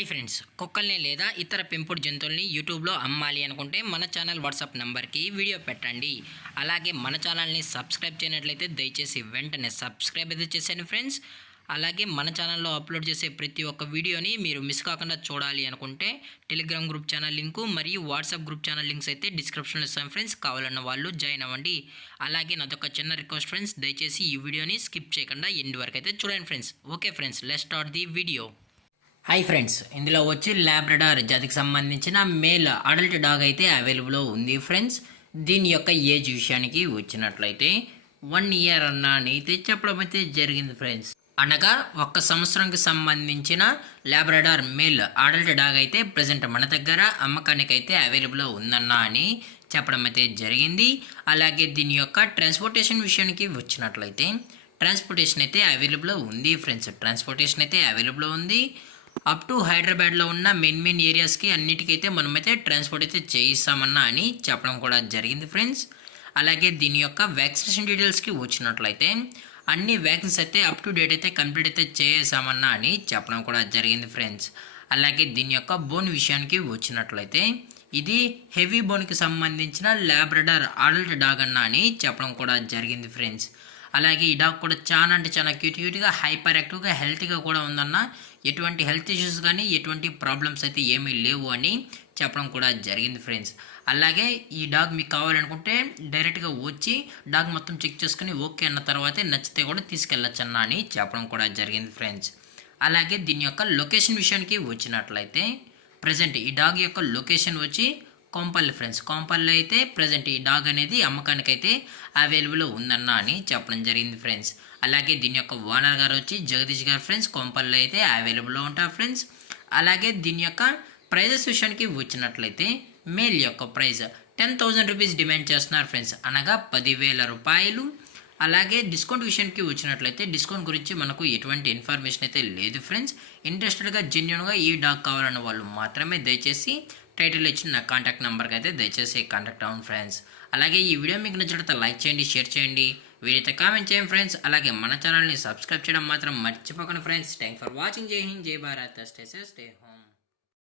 Hi friends, కుక్కల్ని లేదా ఇతర పెంపుడు జంతువుల్ని యూట్యూబ్లో అమ్మాలి అనుకుంటే మన ఛానల్ వాట్సాప్ నెంబర్కి వీడియో పెట్టండి. అలాగే మన ఛానల్ని సబ్స్క్రైబ్ చేయనట్లయితే దయచేసి వెంటనే సబ్స్క్రైబ్ అయితే చేసేయండి ఫ్రెండ్స్. అలాగే మన ఛానల్లో అప్లోడ్ చేసే ప్రతి ఒక్క వీడియోని మీరు మిస్ కాకుండా చూడాలి అనుకుంటే టెలిగ్రామ్ గ్రూప్ ఛానల్ లింకు మరియు వాట్సాప్ గ్రూప్ ఛానల్ లింక్స్ అయితే డిస్క్రిప్షన్లో ఇస్తాను ఫ్రెండ్స్. కావాలన్న వాళ్ళు జాయిన్ అవ్వండి. అలాగే నాదొక చిన్న రిక్వెస్ట్ ఫ్రెండ్స్, దయచేసి ఈ వీడియోని స్కిప్ చేయకుండా ఎండ్ వరకు అయితే చూడండి friends. Okay friends, let's start the video. Hi friends, ఇందులో వచ్చి ల్యాబ్రడార్ జాతికి సంబంధించిన మేల్ అడల్ట్ డాగ్ అయితే అవైలబుల్లో ఉంది ఫ్రెండ్స్. దీని యొక్క ఏజ్ విషయానికి వచ్చినట్లయితే 1 ఇయర్ అని అయితే చెప్పడం అయితే జరిగింది ఫ్రెండ్స్. అనగా 1 సంవత్సరంకి సంబంధించిన ల్యాబ్రడార్ మేల్ అడల్ట్ డాగ్ అయితే ప్రజెంట్ మన దగ్గర అమ్మకానికి అయితే అవైలబుల్లో ఉందన్నా అని చెప్పడం అయితే జరిగింది. అలాగే దీని యొక్క ట్రాన్స్పోర్టేషన్ విషయానికి వచ్చినట్లయితే ట్రాన్స్పోర్టేషన్ అయితే అవైలబుల్లో ఉంది ఫ్రెండ్స్. ట్రాన్స్పోర్టేషన్ అయితే అవైలబుల్లో ఉంది. అప్ టు హైదరాబాద్లో ఉన్న మెయిన్ ఏరియాస్కి అన్నిటికైతే మనమైతే ట్రాన్స్పోర్ట్ అయితే చేయిస్తామన్నా అని చెప్పడం కూడా జరిగింది ఫ్రెండ్స్. అలాగే దీని యొక్క వ్యాక్సినేషన్ డీటెయిల్స్కి వచ్చినట్లయితే అన్ని వ్యాక్సిన్స్ అయితే అప్ టు డేట్ అయితే కంప్లీట్ అయితే చేసామన్నా అని చెప్పడం కూడా జరిగింది ఫ్రెండ్స్. అలాగే దీని యొక్క బోన్ విషయానికి వచ్చినట్లయితే ఇది హెవీ బోన్కి సంబంధించిన ల్యాబ్రడార్ అడల్ట్ డాగ్ అన్నా అని చెప్పడం కూడా జరిగింది ఫ్రెండ్స్. అలాగే ఈ డాగ్ కూడా చాలా అంటే చాలా క్యూట్గా హైపర్ యాక్టివ్గా హెల్తీగా కూడా ఉందన్న, ఎటువంటి హెల్త్ ఇష్యూస్ కానీ ఎటువంటి ప్రాబ్లమ్స్ అయితే ఏమీ లేవు అని చెప్పడం కూడా జరిగింది ఫ్రెండ్స్. అలాగే ఈ డాగ్ మీకు కావాలనుకుంటే డైరెక్ట్గా వచ్చి డాగ్ మొత్తం చెక్ చేసుకుని ఓకే అన్న తర్వాతే నచ్చితే కూడా తీసుకెళ్ళచ్చు అన్న అని చెప్పడం కూడా జరిగింది ఫ్రెండ్స్. అలాగే దీని యొక్క లొకేషన్ విషయానికి వచ్చినట్లయితే ప్రజెంట్ ఈ డాగ్ యొక్క లొకేషన్ వచ్చి కొంపల్లి ఫ్రెండ్స్. కొంపల్లి అయితే ప్రజెంట్ ఈ డాగ్ అనేది అమ్మకానికి అయితే అవైలబుల్ ఉందన్న అని చెప్పడం జరిగింది ఫ్రెండ్స్. అలాగే దీని యొక్క ఓనర్ గారు వచ్చి జగదీష్ గారు ఫ్రెండ్స్. కొంపల్లి అయితే అవైలబుల్లో ఉంటారు ఫ్రెండ్స్. అలాగే దీని యొక్క ప్రైజెస్ విషయానికి వచ్చినట్లయితే మేల్ యొక్క ప్రైస్ 10,000 రూపీస్ డిమాండ్ చేస్తున్నారు ఫ్రెండ్స్, అనగా 10,000 రూపాయలు. అలాగే డిస్కౌంట్ విషయానికి వచ్చినట్లయితే డిస్కౌంట్ గురించి మనకు ఎటువంటి ఇన్ఫర్మేషన్ అయితే లేదు ఫ్రెండ్స్. ఇంట్రెస్టెడ్గా జెన్యున్గా ఈ డాగ్ కావాలన్న వాళ్ళు మాత్రమే దయచేసి టైటిల్ ఇచ్చిన నా కాంటాక్ట్ నెంబర్కి అయితే దయచేసి కాంటాక్ట్ అవ్వండి ఫ్రెండ్స్. అలాగే ఈ వీడియో మీకు నచ్చినట్లయితే లైక్ చేయండి, షేర్ చేయండి, వీడియోతో కామెంట్ చేయండి ఫ్రెండ్స్. అలాగే మన ఛానల్ని సబ్స్క్రైబ్ చేయడం మాత్రం మర్చిపోకండి ఫ్రెండ్స్. Thank for watching. జై హింద్, జై Bharat, stay safe, stay home.